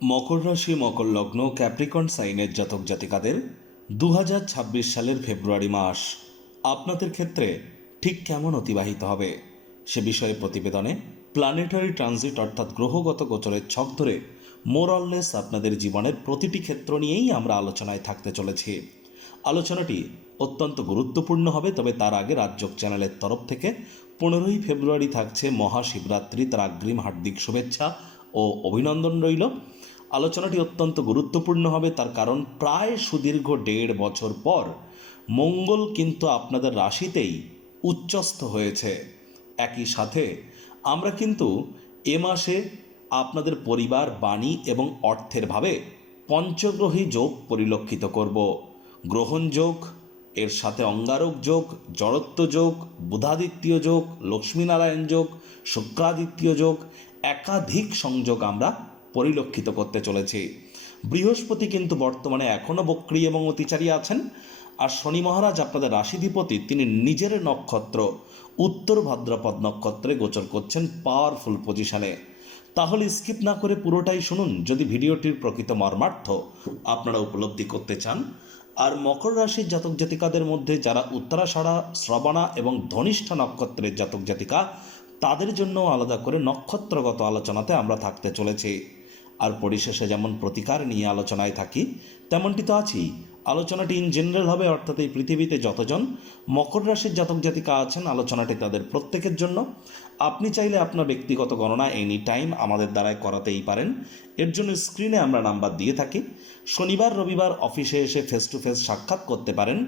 মকর রাশি, মকর লগ্ন, ক্যাপ্রিকন সাইনের জাতক জাতিকাদের 2026 সালের ফেব্রুয়ারি মাস আপনাদের ক্ষেত্রে ঠিক কেমন অতিবাহিত হবে সে বিষয়ে প্রতিবেদনে প্ল্যানেটারি ট্রানজিট অর্থাৎ গ্রহগত গোচরের ছক ধরে মোরললেস আপনাদের জীবনের প্রতিটি ক্ষেত্র নিয়েই আমরা আলোচনায় থাকতে চলেছি। আলোচনাটি অত্যন্ত গুরুত্বপূর্ণ হবে, তবে তার আগে রাজযোগ চ্যানেলের তরফ থেকে 15ই ফেব্রুয়ারি থাকছে মহাশিবরাত্রি, তার অগ্রিম হার্দিক শুভেচ্ছা ও অভিনন্দন রইল। আলোচনাটি অত্যন্ত গুরুত্বপূর্ণ হবে, তার কারণ প্রায় সুদীর্ঘ 1.5 বছর পর মঙ্গল কিন্তু আপনাদের রাশিতেই উচ্চস্থ হয়েছে। একই সাথে আমরা কিন্তু এ মাসে আপনাদের পরিবার, বাণী এবং অর্থের ভাবে পঞ্চগ্রহী যোগ পরিলক্ষিত করব। গ্রহণ যোগ, এর সাথে অঙ্গারক যোগ, জড়ত্ব যোগ, বুধাদিত্য যোগ, লক্ষ্মীনারায়ণ যোগ, শুক্রাদিত্য যোগ, একাধিক সংযোগ আমরা পরিলক্ষিত করতে চলেছি। বৃহস্পতি কিন্তু বর্তমানে এখনও বক্রী এবং অতিচারী আছেন, আর শনি মহারাজ আপনাদের রাশিধিপতি, তিনি নিজের নক্ষত্র উত্তর ভাদ্রপদ নক্ষত্রে গোচর করছেন পাওয়ারফুল পজিশনে। তাহলে স্কিপ না করে পুরোটাই শুনুন যদি ভিডিওটির প্রকৃত মর্মার্থ আপনারা উপলব্ধি করতে চান। আর মকর রাশির জাতক জাতিকাদের মধ্যে যারা উত্তরাষাঢ়া, শ্রবণা এবং ধনিষ্ঠা নক্ষত্রের জাতক জাতিকা, তাদের জন্য আলাদা করে নক্ষত্রগত আলোচনাতে আমরা থাকতে চলেছি। আর পরিশেষে যেমন প্রতিকার নিয়ে আলোচনায় থাকি, তেমনটি তো আছেই। আলোচনাটি ইন জেনারেল হবে, অর্থাৎ এই পৃথিবীতে যতজন মকর রাশির জাতক জাতিকা আছেন, আলোচনাটি তাদের প্রত্যেকের জন্য। আপনি চাইলে আপনার ব্যক্তিগত গণনা এনি টাইম আমাদের দ্বারাই করাতেই পারেন। এর জন্য স্ক্রিনে আমরা নাম্বার দিয়ে থাকি। শনিবার রবিবার অফিসে এসে ফেস টু ফেস সাক্ষাৎ করতে পারেন,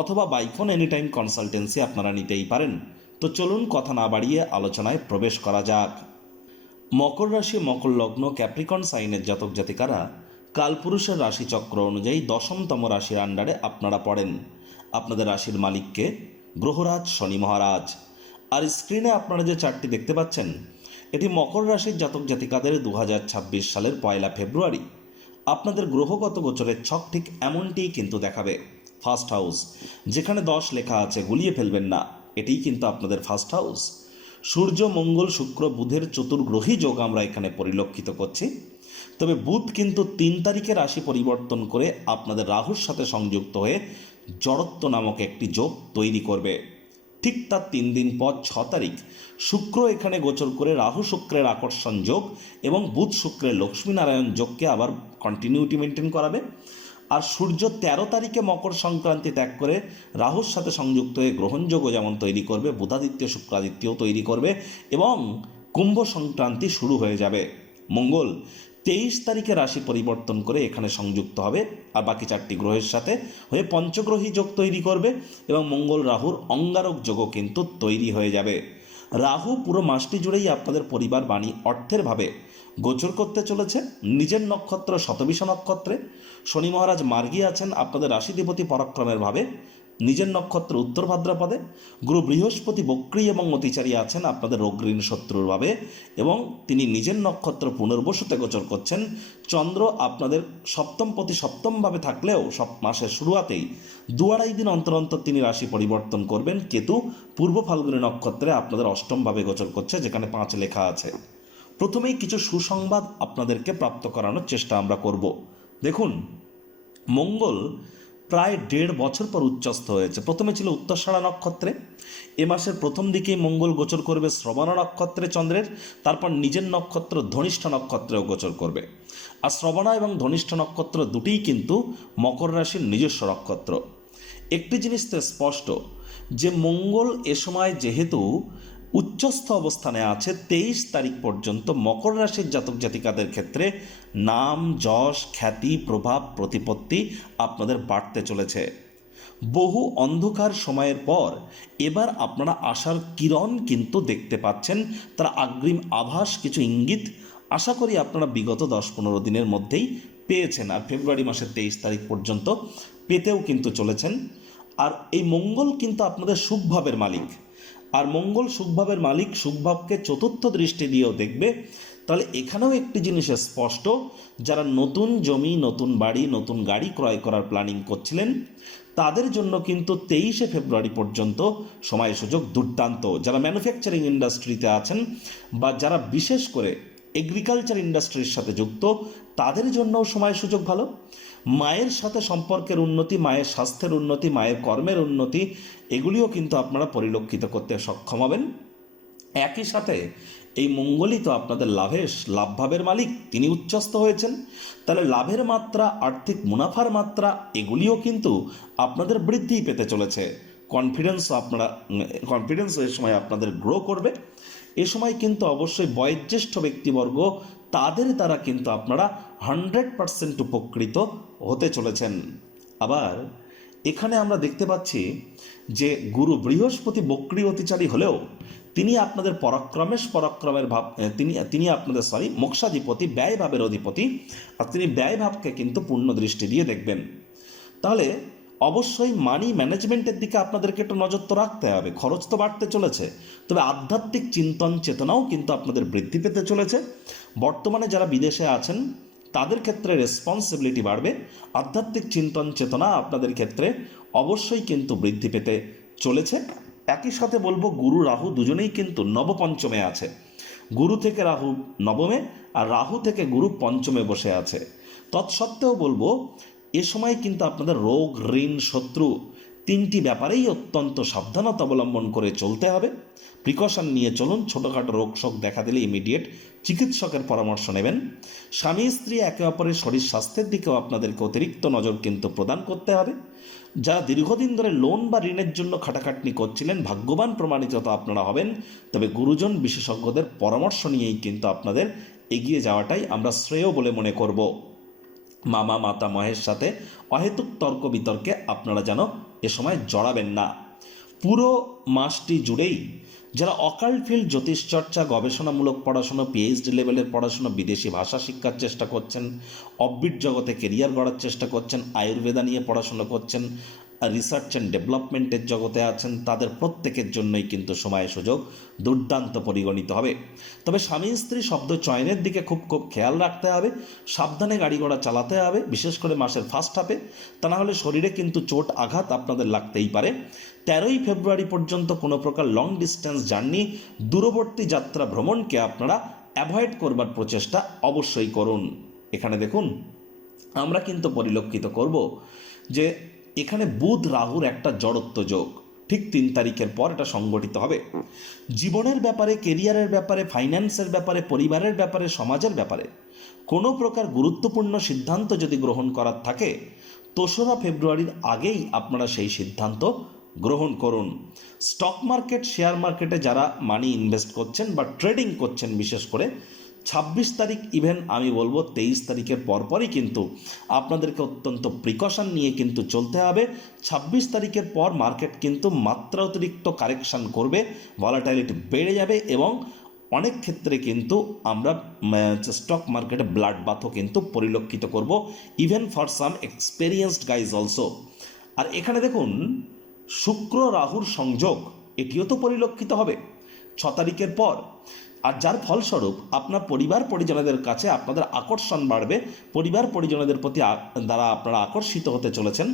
অথবা by phone any time consultancy আপনারা নিতেই পারেন। তো চলুন কথা না বাড়িয়ে আলোচনায় প্রবেশ করা যাক। মকর রাশি, মকর লগ্ন, ক্যাপ্রিকন সাইনের জাতক জাতিকারা কালপুরুষের রাশিচক্র অনুযায়ী 10তম রাশির আন্ডারে আপনারা পড়েন। আপনাদের রাশির মালিককে গ্রহরাজ শনি মহারাজ। আর স্ক্রিনে আপনারা যে চার্টটি দেখতে পাচ্ছেন, এটি মকর রাশির জাতক জাতিকাদের 2026 সালের 1 ফেব্রুয়ারি আপনাদের গ্রহগত গোচরের ছক ঠিক এমনটিই কিন্তু দেখাবে। ফার্স্ট হাউস, যেখানে 10 লেখা আছে গুলিয়ে ফেলবেন না, এটিই কিন্তু আপনাদের ফার্স্ট হাউস। সূর্য, মঙ্গল, শুক্র, বুধের চতুর্গ্রহী যোগ আমরা এখানে পরিলক্ষিত করছি। তবে বুধ কিন্তু 3 তারিখে রাশি পরিবর্তন করে আপনাদের রাহুর সাথে সংযুক্ত হয়ে জড়ত্ব নামক একটি যোগ তৈরি করবে। ঠিক তার 3 দিন পর 6 তারিখ শুক্র এখানে গোচর করে রাহু শুক্রের আকর্ষণ যোগ এবং বুধ শুক্রের লক্ষ্মীনারায়ণ যোগকে আবার কন্টিনিউটি মেনটেন করাবে। আর সূর্য 13 তারিখে মকর সংক্রান্তি ত্যাগ করে রাহুর সাথে সংযুক্ত হয়ে গ্রহণযোগও যেমন তৈরি করবে, বুধাদিত্য শুক্রাদিত্যও তৈরি করবে এবং কুম্ভ সংক্রান্তি শুরু হয়ে যাবে। মঙ্গল 23 তারিখে রাশি পরিবর্তন করে এখানে সংযুক্ত হবে আর বাকি 4টি গ্রহের সাথে হয়ে পঞ্চগ্রহী যোগ তৈরি করবে এবং মঙ্গল রাহুর অঙ্গারক যোগও কিন্তু তৈরি হয়ে যাবে। রাহু পুরো মাসটি জুড়েই আপনাদের পরিবার, বাণী, অর্থের ভাবে গোচর করতে চলেছে নিজের নক্ষত্র শতবিষা নক্ষত্রে। শনি মহারাজ মার্গী আছেন আপনাদের রাশিধিপতি পরাক্রমের ভাবে নিজের নক্ষত্র উত্তর ভাদ্রপদে। গুরু বৃহস্পতি বক্রী এবং অতিচারী আছেন আপনাদের অগ্রীণ শত্রুর ভাবে এবং তিনি নিজের নক্ষত্র পুনর্বসুতে গোচর করছেন। চন্দ্র আপনাদের সপ্তমপতি সপ্তমভাবে থাকলেও সব মাসের শুরুয়াতেই 2-2.5 দিন অন্তর অন্তর তিনি রাশি পরিবর্তন করবেন। কেতু পূর্ব ফাল্গুনী নক্ষত্রে আপনাদের অষ্টমভাবে গোচর করছে, যেখানে 5 লেখা আছে। প্রথমেই কিছু সুসংবাদ আপনাদেরকে প্রাপ্ত করানোর চেষ্টা আমরা করব। দেখুন, মঙ্গল প্রায় 1.5 বছর পর উচ্চস্থ হয়েছে। প্রথমে ছিল উত্তরাষাঢ়া নক্ষত্রে, এ মাসের প্রথম দিকেই মঙ্গল গোচর করবে শ্রবণা নক্ষত্রে চন্দ্রের, তারপর নিজের নক্ষত্র ধনিষ্ঠা নক্ষত্রেও গোচর করবে। আর শ্রবণা এবং ধনিষ্ঠা নক্ষত্র দুটিই কিন্তু মকর রাশির নিজস্ব নক্ষত্র। একটি জিনিস তো স্পষ্ট যে মঙ্গল এ সময় যেহেতু উচ্চস্থ অবস্থানে আছে, 23 তারিখ পর্যন্ত মকর রাশির জাতক জাতিকাদের ক্ষেত্রে নাম, যশ, খ্যাতি, প্রভাব, প্রতিপত্তি আপনাদের বাড়তে চলেছে। বহু অন্ধকার সময়ের পর এবার আপনারা আশার কিরণ কিন্তু দেখতে পাচ্ছেন, তার অগ্রিম আভাস, কিছু ইঙ্গিত আশা করি আপনারা বিগত 10-15 দিনের মধ্যেই পেয়েছেন, আর ফেব্রুয়ারি মাসের 23 তারিখ পর্যন্ত পেতেও কিন্তু চলেছেন। আর এই মঙ্গল কিন্তু আপনাদের সুখভাবের মালিক, আর মঙ্গল সুখভাবের মালিক সুখভাবকে চতুর্থ দৃষ্টি দিয়েও দেখবে। তাহলে এখানেও একটি জিনিস স্পষ্ট, যারা নতুন জমি, নতুন বাড়ি, নতুন গাড়ি ক্রয় করার প্ল্যানিং করছিলেন, তাদের জন্য কিন্তু 23 ফেব্রুয়ারি পর্যন্ত সময় সুযোগ দুর্দান্ত। যারা ম্যানুফ্যাকচারিং ইন্ডাস্ট্রিতে আছেন বা যারা বিশেষ করে এগ্রিকালচার ইন্ডাস্ট্রির সাথে যুক্ত তাদের জন্যও সময় সুযোগ ভালো। মায়ের সাথে সম্পর্কের উন্নতি, মায়ের স্বাস্থ্যের উন্নতি, মায়ের কর্মের উন্নতি, এগুলিও কিন্তু আপনারা পরিলক্ষিত করতে সক্ষম হবেন। একই সাথে এই মঙ্গলই তো আপনাদের লাভভাবের মালিক, তিনি উচ্চস্থ হয়েছেন। তাহলে লাভের মাত্রা, আর্থিক মুনাফার মাত্রা, এগুলিও কিন্তু আপনাদের বৃদ্ধি পেতে চলেছে। কনফিডেন্স এ সময় আপনাদের গ্রো করবে। এ সময় কিন্তু অবশ্যই বয়োজ্যেষ্ঠ ব্যক্তিবর্গ, তাদের দ্বারা কিন্তু আপনারা 100% উপকৃত হতে চলেছেন। আবার এখানে আমরা দেখতে পাচ্ছি যে গুরু বৃহস্পতি বক্রী অতিচারী হলেও তিনি আপনাদের পরাক্রমের ভাব, তিনি আপনাদের মোক্ষাধিপতি, ব্যয়ভাবের অধিপতি, আর তিনি ব্যয়ভাবকে কিন্তু পূর্ণ দৃষ্টি দিয়ে দেখবেন। তাহলে অবশ্যই মানি ম্যানেজমেন্টের দিকে আপনাদেরকে একটু নজর তো রাখতে হবে। খরচ তো বাড়তে চলেছে, তবে আধ্যাত্মিক চিন্তন চেতনাও কিন্তু আপনাদের বৃদ্ধি পেতে চলেছে। বর্তমানে যারা বিদেশে আছেন তাদের ক্ষেত্রে রেসপন্সিবিলিটি বাড়বে। আধ্যাত্মিক চিন্তন চেতনা আপনাদের ক্ষেত্রে অবশ্যই কিন্তু বৃদ্ধি পেতে চলেছে। একই সাথে বলবো, গুরু রাহু দুজনেই কিন্তু নবপঞ্চমে আছে। গুরু থেকে রাহু নবমে, আর রাহু থেকে গুরু পঞ্চমে বসে আছে। তৎসত্ত্বেও বলবো, এ সময় কিন্তু আপনাদের রোগ, ঋণ, শত্রু, তিনটি ব্যাপারেই অত্যন্ত সাবধানতা অবলম্বন করে চলতে হবে। প্রিকশন নিয়ে চলুন। ছোটোখাটো রোগ শোক দেখা দিলে ইমিডিয়েট চিকিৎসকের পরামর্শ নেবেন। স্বামী স্ত্রী একে অপরের শরীর স্বাস্থ্যের দিকেও আপনাদেরকে অতিরিক্ত নজর কিন্তু প্রদান করতে হবে। যারা দীর্ঘদিন ধরে লোন বা ঋণের জন্য খাটাখাটনি করছিলেন, ভাগ্যবান প্রমাণিত তো আপনারা হবেন। তবে গুরুজন বিশেষজ্ঞদের পরামর্শ নিয়েই কিন্তু আপনাদের এগিয়ে যাওয়াটাই আমরা শ্রেয় বলে মনে করব। মামা মাতামহের সাথে অহেতুক তর্ক বিতর্কে আপনারা যেন এ সময় জড়াবেন না। পুরো মাসটি জুড়েই যারা অকাল্ট ফিল্ড, জ্যোতিষচর্চা, গবেষণামূলক পড়াশুনো, পিএইচডি লেভেলের পড়াশুনো, বিদেশি ভাষা শিক্ষার চেষ্টা করছেন, অফবিট জগতে কেরিয়ার গড়ার চেষ্টা করছেন, আয়ুর্বেদা নিয়ে পড়াশুনো করছেন, রিসার্চ অ্যান্ড ডেভেলপমেন্টের জগতে আছেন, তাদের প্রত্যেকের জন্যই কিন্তু সময় সুযোগ দুর্দান্ত পরিগণিত হবে। তবে স্বামী স্ত্রী শব্দ চয়নের দিকে খুব খেয়াল রাখতে হবে। সাবধানে গাড়ি ঘোড়া চালাতে হবে, বিশেষ করে মাসের ফার্স্ট হাফে। তা না হলে শরীরে কিন্তু চোট আঘাত আপনাদের লাগতেই পারে। 13ই ফেব্রুয়ারি পর্যন্ত কোনো প্রকার লং ডিস্টেন্স জার্নি, দূরবর্তী যাত্রা ভ্রমণকে আপনারা অ্যাভয়েড করবার প্রচেষ্টা অবশ্যই করুন। এখানে দেখুন, আমরা কিন্তু পরিলক্ষিত করব যে এখানে বুধ রাহুর একটা জড়ত্ব যোগ ঠিক 3 তারিখের পর এটা সংগঠিত হবে। জীবনের ব্যাপারে, কেরিয়ারের ব্যাপারে, ফাইন্যান্সের ব্যাপারে, পরিবারের ব্যাপারে, সমাজের ব্যাপারে কোনো প্রকার গুরুত্বপূর্ণ সিদ্ধান্ত যদি গ্রহণ করার থাকে, 2রা ফেব্রুয়ারির আগেই আপনারা সেই সিদ্ধান্ত গ্রহণ করুন। স্টক মার্কেট, শেয়ার মার্কেটে যারা মানি ইনভেস্ট করছেন বা ট্রেডিং করছেন, বিশেষ করে 26 তারিখ, ইভেন আমি বলবো 23 তারিখের পরপরই কিন্তু আপনাদেরকে অত্যন্ত প্রিকশন নিয়ে কিন্তু চলতে হবে। 26 তারিখের পর মার্কেট কিন্তু মাত্রা অতিরিক্ত কারেকশান করবে, ভলাটাইলিটি বেড়ে যাবে, এবং অনেক ক্ষেত্রে কিন্তু আমরা স্টক মার্কেটে ব্লাড বাথও কিন্তু পরিলক্ষিত করব, even for some experienced guys also. আর এখানে দেখুন, শুক্র রাহুর সংযোগ, এটিও তো পরিলক্ষিত হবে 6 তারিখের পর। আর যার ফলস্বরূপ আপনার পরিবার পরিজনদের কাছে আপনাদের আকর্ষণ বাড়বে, পরিবার পরিজনদের প্রতি দ্বারা আপনারা আকর্ষিত হতে চলেছেন।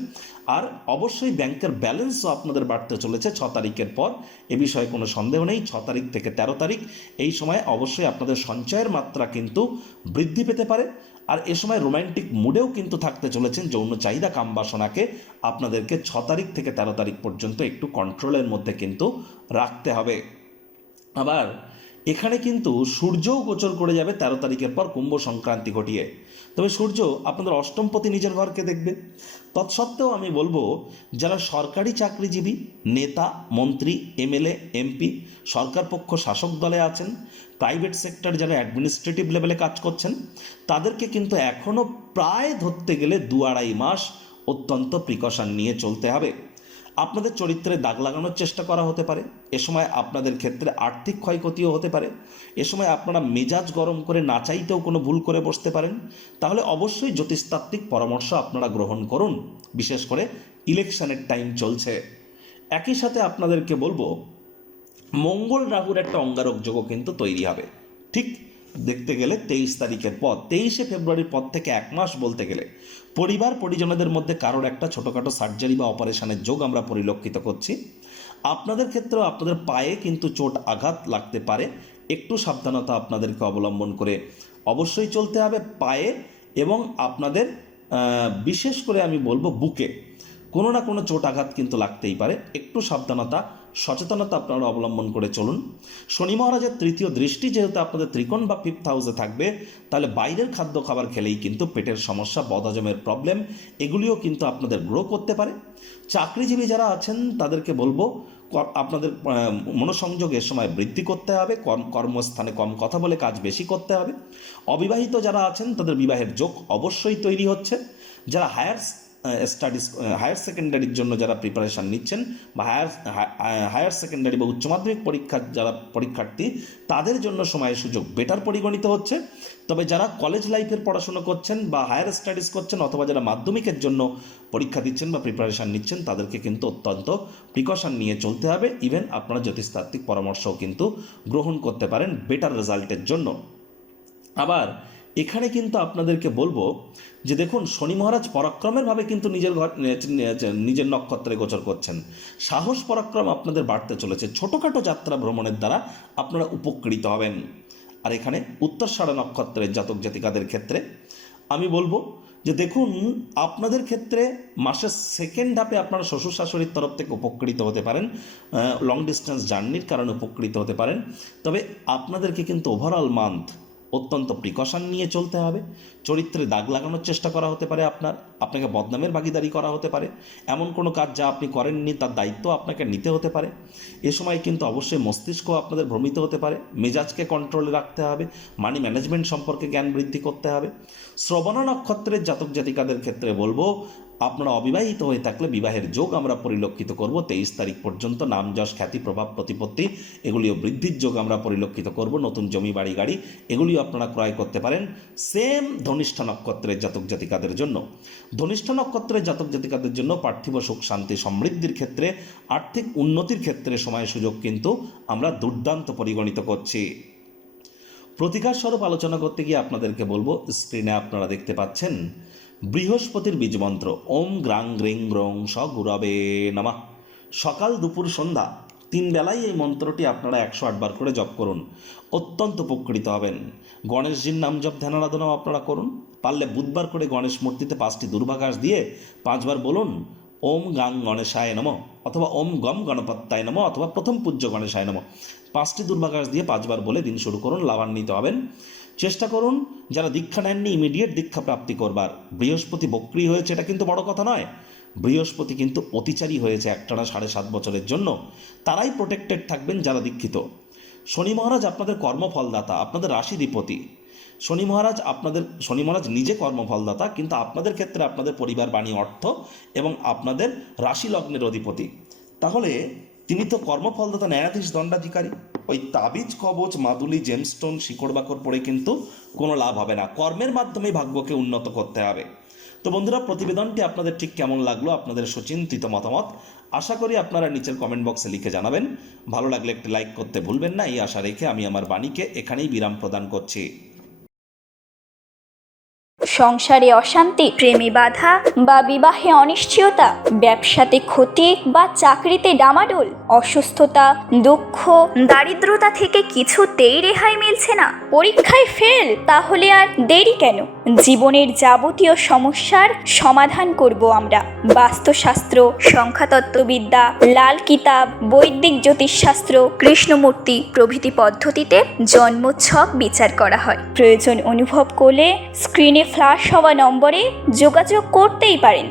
আর অবশ্যই ব্যাংকের ব্যালেন্সও আপনাদের বাড়তে চলেছে 6 তারিখের পর, এ বিষয়ে কোনো সন্দেহ নেই। 6 তারিখ থেকে 13 তারিখ এই সময় অবশ্যই আপনাদের সঞ্চয়ের মাত্রা কিন্তু বৃদ্ধি পেতে পারে। আর এ সময় রোম্যান্টিক মুডেও কিন্তু থাকতে চলেছেন। যৌন চাহিদা কামবাসনাকে আপনাদেরকে 6 তারিখ থেকে 13 তারিখ পর্যন্ত একটু কন্ট্রোলের মধ্যে কিন্তু রাখতে হবে। আবার এখানে কিন্তু সূর্যও গোচর করে যাবে 13 তারিখের পর কুম্ভ সংক্রান্তি ঘটিয়ে। তবে সূর্য আপনাদের অষ্টমপতি নিজের ঘরকে দেখবে। তৎসত্ত্বেও আমি বলবো, যারা সরকারি চাকরিজীবী, নেতা, মন্ত্রী, এমএলএ, এমপি, সরকার পক্ষ শাসক দলে আছেন, প্রাইভেট সেক্টর যারা অ্যাডমিনিস্ট্রেটিভ লেভেলে কাজ করছেন, তাদেরকে কিন্তু এখনও প্রায় ধরতে গেলে 2-2.5 মাস অত্যন্ত প্রিকশন নিয়ে চলতে হবে। আপনাদের চরিত্রে দাগ লাগানোর চেষ্টা করা হতে পারে। এ সময় আপনাদের ক্ষেত্রে আর্থিক ক্ষয়ক্ষতিও হতে পারে। এ সময় আপনারা মেজাজ গরম করে না চাইতেও কোনো ভুল করে বসতে পারেন। তাহলে অবশ্যই জ্যোতিষতাত্ত্বিক পরামর্শ আপনারা গ্রহণ করুন, বিশেষ করে ইলেকশনের টাইম চলছে। একই সাথে আপনাদেরকে বলবো, মঙ্গল রাহুর একটা অঙ্গারক যোগও কিন্তু তৈরি হবে ঠিক দেখতে গেলে 23 তারিখের পর। 23শে ফেব্রুয়ারির পর থেকে 1 মাস বলতে গেলে পরিবার পরিজনদের মধ্যে কারোর একটা ছোটোখাটো সার্জারি বা অপারেশনের যোগ আমরা পরিলক্ষিত করছি। আপনাদের ক্ষেত্রেও আপনাদের পায়ে কিন্তু চোট আঘাত লাগতে পারে, একটু সাবধানতা আপনাদেরকে অবলম্বন করে অবশ্যই চলতে হবে। পায়ে এবং আপনাদের বিশেষ করে আমি বলবো বুকে কোনো না কোনো চোট আঘাত কিন্তু লাগতেই পারে। একটু সাবধানতা সচেতনতা আপনারা অবলম্বন করে চলুন। শনি মহারাজের তৃতীয় দৃষ্টি যেহেতু আপনাদের ত্রিকোণ বা ফিফথ হাউসে থাকবে, তাহলে বাইরের খাদ্য খাবার খেলেই কিন্তু পেটের সমস্যা, বদহজমের প্রবলেম এগুলিও কিন্তু আপনাদের গ্রো করতে পারে। চাকরিজীবী যারা আছেন তাদেরকে বলবো আপনাদের মনোসংযোগের সময় বৃদ্ধি করতে হবে, কর্মস্থানে কম কথা বলে কাজ বেশি করতে হবে। অবিবাহিত যারা আছেন তাদের বিবাহের যোগ অবশ্যই তৈরি হচ্ছে। যারা হায়ার সেকেন্ডারির জন্য যারা প্রিপারেশান নিচ্ছেন বা হায়ার সেকেন্ডারি বা উচ্চ মাধ্যমিক পরীক্ষার যারা পরীক্ষার্থী, তাদের জন্য সময় সুযোগ বেটার পরিগণিত হচ্ছে। তবে যারা কলেজ লাইফের পড়াশুনো করছেন বা হায়ার স্টাডিজ করছেন অথবা যারা মাধ্যমিকের জন্য পরীক্ষা দিচ্ছেন বা প্রিপারেশান নিচ্ছেন, তাদেরকে কিন্তু অত্যন্ত প্রিকশন নিয়ে চলতে হবে। ইভেন আপনারা জ্যোতিষতাত্ত্বিক পরামর্শও কিন্তু গ্রহণ করতে পারেন বেটার রেজাল্টের জন্য। আবার এখানে কিন্তু আপনাদেরকে বলবো যে দেখুন, শনি মহারাজ পরাক্রমের ভাবে কিন্তু নিজের নক্ষত্রে গোচর করছেন। সাহস পরাক্রম আপনাদের বাড়তে চলেছে। ছোটোখাটো যাত্রা ভ্রমণের দ্বারা আপনারা উপকৃত হবেন। আর এখানে উত্তরষাঢ়া নক্ষত্রের জাতক জাতিকাদের ক্ষেত্রে আমি বলবো যে দেখুন, আপনাদের ক্ষেত্রে মাসের সেকেন্ড হাফে আপনারা শ্বশুর শাশুড়ির তরফ থেকে উপকৃত হতে পারেন, লং ডিস্টেন্স জার্নির কারণে উপকৃত হতে পারেন। তবে আপনাদেরকে কিন্তু ওভারঅল মান্থ অত্যন্ত প্রিকশন নিয়ে চলতে হবে। চরিত্রে দাগ লাগানোর চেষ্টা করা হতে পারে, আপনাকে বদনামের ভাগিদারি করা হতে পারে। এমন কোনো কাজ যা আপনি করেননি তার দায়িত্ব আপনাকে নিতে হতে পারে। এ সময় কিন্তু অবশ্যই মস্তিষ্ক আপনাদের ভ্রমিত হতে পারে। মেজাজকে কন্ট্রোলে রাখতে হবে। মানি ম্যানেজমেন্ট সম্পর্কে জ্ঞান বৃদ্ধি করতে হবে। শ্রবণা নক্ষত্রের জাতক জাতিকাদের ক্ষেত্রে বলবো, আপনারা অবিবাহিত হয়ে থাকলে বিবাহের যোগ আমরা পরিলক্ষিত করব 23 তারিখ পর্যন্ত। নাম যশ খ্যাতি প্রভাব প্রতিপত্তি এগুলিও বৃদ্ধির যোগ আমরা পরিলক্ষিত করব। নতুন জমি বাড়ি গাড়ি এগুলিও আপনারা ক্রয় করতে পারেন। সেম ধনিষ্ঠা নক্ষত্রের জাতক জাতিকাদের জন্য, ধনিষ্ঠা নক্ষত্রের জাতক জাতিকাদের জন্য পার্থিব সুখ শান্তি সমৃদ্ধির ক্ষেত্রে, আর্থিক উন্নতির ক্ষেত্রে সময় সুযোগ কিন্তু আমরা দুর্দান্ত পরিগণিত করছি। প্রতিকার স্বরূপ আলোচনা করতে গিয়ে আপনাদেরকে বলবো, স্ক্রিনে আপনারা দেখতে পাচ্ছেন বৃহস্পতির বীজমন্ত্র ওম গ্রাং গ্রিং গ্রং স গুরবে নমঃ। সকাল দুপুর সন্ধ্যা 3 বেলায় এই মন্ত্রটি আপনারা 108 বার করে জপ করুন, অত্যন্ত উপকৃত হবেন। গণেশজির নাম জপ ধ্যান আরাধনাও আপনারা করুন। পারলে বুধবার করে গণেশ মূর্তিতে 5টি দুর্বাঘাস দিয়ে 5 বার বলুন ওম গাং গণেশায় নমঃ, অথবা ওম গম গণপত্যায় নমঃ, অথবা প্রথম পূজ্য গণেশায় নমঃ। 5টি দুর্বাঘাস দিয়ে 5 বার বলে দিন শুরু করুন, লাভান্বিত হবেন। চেষ্টা করুন যারা দীক্ষা নেননি ইমিডিয়েট দীক্ষা প্রাপ্তি করবার। বৃহস্পতি বক্রী হয়েছে, এটা কিন্তু বড় কথা নয়। বৃহস্পতি কিন্তু অতিচারী হয়েছে একটানা 7.5 বছরের জন্য। তারাই প্রোটেক্টেড থাকবেন যারা দীক্ষিত। শনি মহারাজ আপনাদের কর্মফলদাতা, আপনাদের রাশিধিপতি। শনি মহারাজ নিজে কর্মফলদাতা, কিন্তু আপনাদের ক্ষেত্রে আপনাদের পরিবার, বাণী, অর্থ এবং আপনাদের রাশি লগ্নের অধিপতি। তাহলে তিনি তো কর্মফলদাতা, ন্যায়াধীশ, দণ্ডাধিকারী। ওই তাবিজ, কবচ, মাদুলি, জেমস্টোন, শিকড় বাকড় পড়ে কিন্তু কোনো লাভ হবে না। কর্মের মাধ্যমে ভাগ্যকে উন্নত করতে হবে। তো বন্ধুরা, প্রতিবেদনটি আপনাদের ঠিক কেমন লাগলো, আপনাদের সুচিন্তিত মতামত আশা করি আপনারা নিচের কমেন্ট বক্সে লিখে জানাবেন। ভালো লাগলে একটি লাইক করতে ভুলবেন না। এই আশা রেখে আমি আমার বাণীকে এখানেই বিরাম প্রদান করছি। সংসারে অশান্তি, প্রেমে বাধা বা বিবাহে অনিশ্চয়তা, ব্যবসাতে ক্ষতি বা চাকরিতে ডামাডোল, অসুস্থতা, দুঃখ, দারিদ্রতা থেকে কিছুতেই রেহাই মিলছে না, পরীক্ষায় ফেল, তাহলে আর দেরি কেন? জীবনের যাবতীয় সমস্যার সমাধান করব আমরা। বাস্তুশাস্ত্র, সংখ্যাতত্ত্ববিদ্যা, লাল কিতাব, বৈদিক জ্যোতিষশাস্ত্র, কৃষ্ণমূর্তি প্রভৃতি পদ্ধতিতে জন্মছক বিচার করা হয়। প্রয়োজন অনুভব করলে স্ক্রিনে ফ্ল্যাশ হওয়া নম্বরে যোগাযোগ করতেই পারেন।